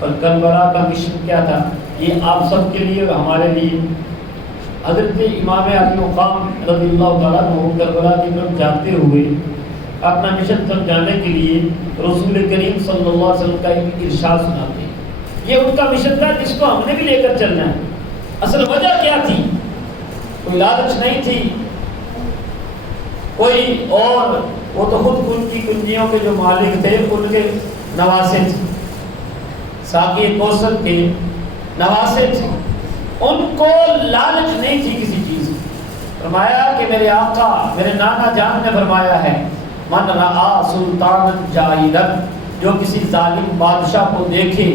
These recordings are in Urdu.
اور کربلا کا مشن کیا تھا، یہ آپ سب کے لیے اور ہمارے لیے۔ حضرت امام علی مقام رضی اللہ تعالیٰ عنہ کربلا کی طرف جاتے ہوئے اپنا مشن سمجھانے کے لیے رسول کریم صلی اللہ علیہ وسلم کا ایک ارشاد سناتے ہیں۔ یہ ان کا مشن تھا جس کو ہم نے بھی لے کر چلنا ہے۔ اصل وجہ کیا تھی؟ کوئی لالچ نہیں تھی، کوئی اور، وہ تو خود ان کی کنجیوں کے جو مالک تھے ان کے نواسے تھے، ساقی کوثر کے نواسے تھے، ان کو لالچ نہیں تھی کسی چیز کی۔ فرمایا کہ میرے آقا، میرے نانا جان نے فرمایا ہے، من رعا سلطانا جائرا، جو کسی ظالم بادشاہ کو دیکھے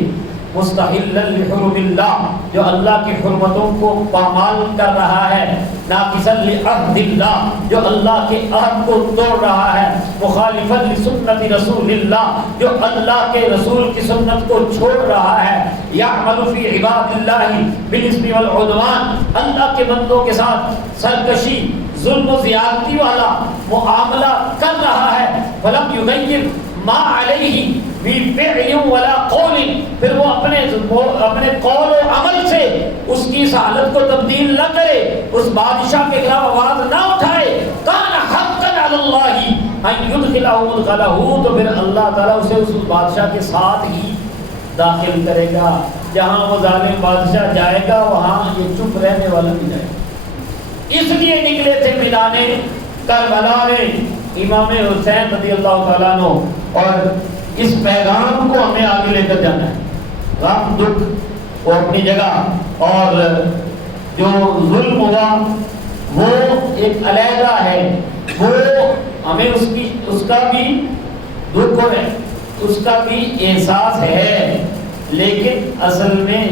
مستحلا لحرم اللہ، جو اللہ کی حرمتوں کو پامال کر رہا ہے، ناقصا لعہد اللہ، جو اللہ کے عہد کو توڑ رہا ہے، مخالفا لسنت رسول اللہ، جو اللہ کے رسول کی سنت کو چھوڑ رہا ہے، یعمل فی عباد اللہ بالاسم والعدوان، اللہ کے بندوں کے ساتھ سرکشی، ظلم و زیادتی والا معاملہ کر رہا ہے، فلم یغیر ما علیہ بفعل ولا قول، پھر وہ اپنے قول و عمل سے اس کی اس حالت کو تبدیل نہ کرے، اس بادشاہ کے خلاف آواز نہ اٹھائے، کان حقا علی اللہ ان یدخلہ مدخلہ، تو پھر اللہ تعالیٰ اسے اس بادشاہ کے ساتھ ہی داخل کرے گا، جہاں وہ ظالم بادشاہ جائے گا وہاں یہ چپ رہنے والا بھی جائے گا۔ اس لیے نکلے تھے میدان کربلا میں امام حسین رضی اللہ تعالیٰ عنہ، اور اس پیغام کو ہمیں آگے لے کر جانا ہے۔ غم دکھ وہ اپنی جگہ، اور جو ظلم ہوا وہ ایک علیحدہ ہے، وہ ہمیں اس کا بھی دکھ ہے، اس کا بھی احساس ہے، لیکن اصل میں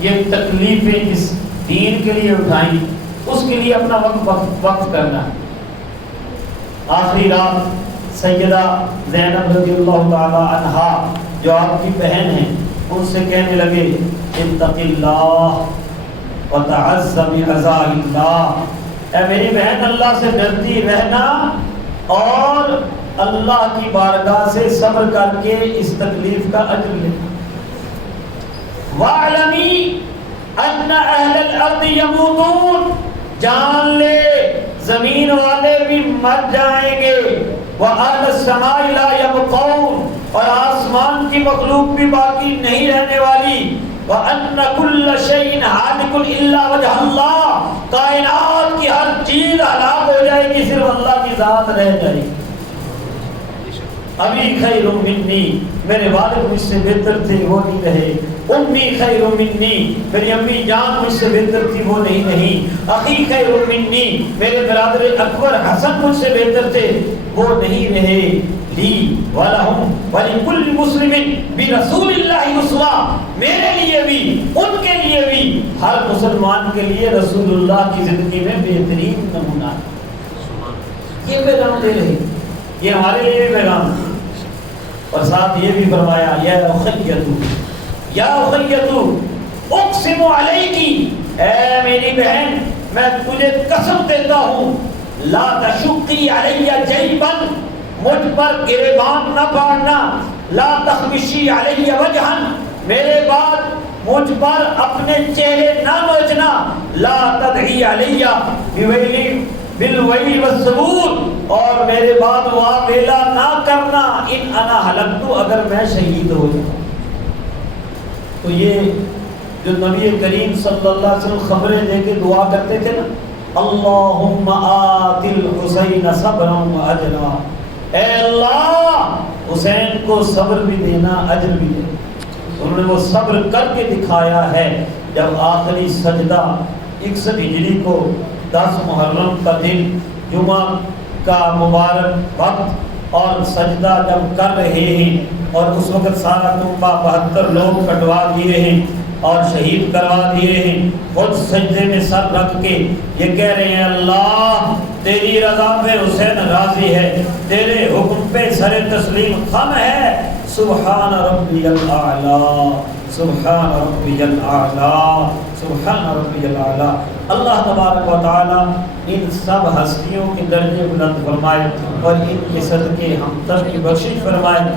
یہ تکلیفیں جس دین کے لیے اٹھائیں اس کے لیے اپنا وقت کرنا ہے۔ آخری رات سیدہ زینب رضی اللہ تعالی عنہا جو آپ کی بہن ہیں ان سے کہنے لگے، اتق اللہ وتعز بعزاء اللہ، اے میری بہن اللہ سے ڈرتی رہنا اور اللہ کی بارگاہ سے صبر کر کے اس تکلیف کا اجر لینا۔ وَاعْلَمِي أَنَّ أَهْلَ الْأَرْضِ يَمُوتُونَ، جان لے زمین والے بھی مر جائیں گے، وَأَهْلَ السَّمَاءِ لَا يَبْقَوْنَ، اور آسمان کی مخلوق بھی باقی نہیں رہنے والی، وَأَنَّ كُلَّ شَيْءٍ هَالِكٌ إِلَّا وَجْهَ اللَّهِ، کائنات کی ہر چیز ہلاک ہو جائے گی، صرف اللہ کی ذات رہ جائے گی۔ ابھی خیر منی، میرے والد مجھ سے بہتر تھے وہ نہیں رہے، امی خیر منی، میری امی جان مجھ سے بہتر تھی وہ نہیں، اخی خیر منی، میرے برادر اکبر حسن مجھ سے بہتر تھے وہ نہیں رہے، لی ولہم ولکل مسلم برسول اللہ اسوہ، میرے لیے بھی ان کے لیے بھی ہر مسلمان کے لیے رسول اللہ کی زندگی میں بہترین نمونہ ہے۔ یہ پیغام دے رہے، یہ ہمارے لیے بھی پیغام ہے، اور ساتھ یہ بھی فرمایا، یا اخیتو، یا اخیتو اقسم علیکی، اے میری بہن میں تجھے قسم دیتا ہوں، لا تشقی علی جیبا، مجھ پر گریبان نہ پاڑنا، لا تخمشی علی وجہا، میرے بعد مجھ پر اپنے چہرے نہ نوچنا، لا تدعی علی بویلی بالویل والثبور، اور میرے بعد واویلا نہ کرنا، ان انا ہلکتو، اگر میں شہید ہو جاؤں۔ تو یہ جو نبی کریم صلی اللہ علیہ وسلم خبریں دے کے دعا کرتے تھے نا، اللہم آت الحسین صبرا و اجرا، اے اللہ حسین کو صبر بھی دینا اجر بھی دینا۔ انہوں نے وہ صبر کر کے دکھایا ہے، جب آخری سجدہ 61 ہجری کو 10 محرم کا دن، جمعہ کا مبارک وقت، اور سجدہ جب کر رہے ہیں، اور اس وقت سارا کنبہ 72 لوگ کٹوا دیے ہیں اور شہید کروا دیے ہیں، خود سجدے میں سر رکھ کے یہ کہہ رہے ہیں، اللہ تیری رضا پہ حسین راضی ہے، تیرے حکم پہ سر تسلیم خم ہے، سبحان ربی الاعلی، سبحان ربی الاعلی، سبحان ربی الاعلی۔ اللہ تبارک و تعالی ان سب ہستیوں کے درجے بلند فرمائے اور ان کے صدقے ہم سب کی بخشش فرمائے۔